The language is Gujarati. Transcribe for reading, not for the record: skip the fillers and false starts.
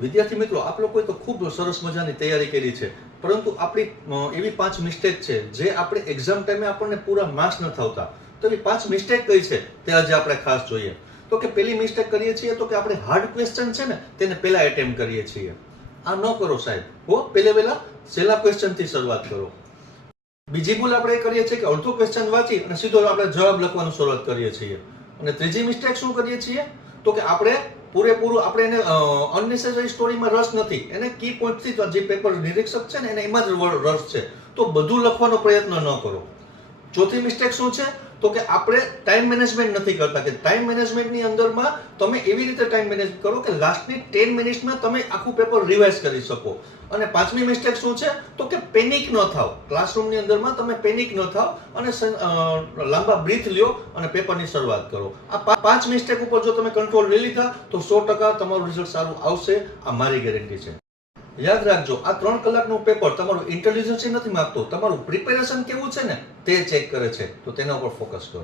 વિદ્યાર્થી મિત્રો, આપ લોકોએ તો ખૂબ સરસ મજાની તૈયારી કરી છે, પરંતુ આપણી એવી 5 મિસ્ટેક છે જે આપણે એક્ઝામ ટાઈમે આપણને પૂરા માર્ક્સ નથી આવતા. તો એ 5 મિસ્ટેક કઈ છે તે આજે આપણે ખાસ જોઈએ. તો કે પહેલી મિસ્ટેક કરીએ છીએ તો કે આપણે હાર્ડ ક્વેશ્ચન છે ને તેને પહેલા એટેમ્પ કરીએ છીએ. આ ન કરો સાહેબ, પહેલા સહેલા ક્વેશ્ચન થી શરૂઆત કરો. બીજી ભૂલ આપણે એ કરીએ છીએ કે અડધો ક્વેશ્ચન વાંચી અને સીધો આપણે જવાબ લખવાનું શરૂઆત કરીએ છીએ. અને ત્રીજી મિસ્ટેક શું કરીએ છીએ તો કે આપણે પૂરેપૂરું આપણે એને અનનેસેસરી સ્ટોરીમાં રસ નથી, એને કી પોઈન્ટથી જે પેપર નિરીક્ષક છે ને એને એમાં જ રસ છે, તો બધું લખવાનો પ્રયત્ન ન કરો. ચોથી મિસ્ટેક શું છે તો કે આપણે ટાઈમ મેનેજમેન્ટ નથી કરતા, કે ટાઈમ મેનેજમેન્ટની અંદરમાં તમે એવી રીતે ટાઈમ મેનેજ કરો કે લાસ્ટની 10 મિનિટ્સમાં તમે આખું પેપર રિવાઇઝ કરી શકો. અને પાંચમી મિસ્ટેક શું છે તો કે પેનિક ન થાવ. ક્લાસરૂમની અંદરમાં તમે પેનિક ન થાવ અને લાંબા બ્રીથ લ્યો અને પેપરની શરૂઆત કરો. આ 5 મિસ્ટેક ઉપર જો તમે કંટ્રોલ લઈ લીધા તો 100% તમારું રિઝલ્ટ સારું આવશે, આ મારી ગેરંટી છે. યાદ રાખજો, આ 3 કલાકનું પેપર તમારું ઇન્ટેલિજન્સ નથી માગતું, તમારું પ્રિપેરેશન કેવું છે ને તે ચેક કરે છે, તો તેના ઉપર ફોકસ કરો.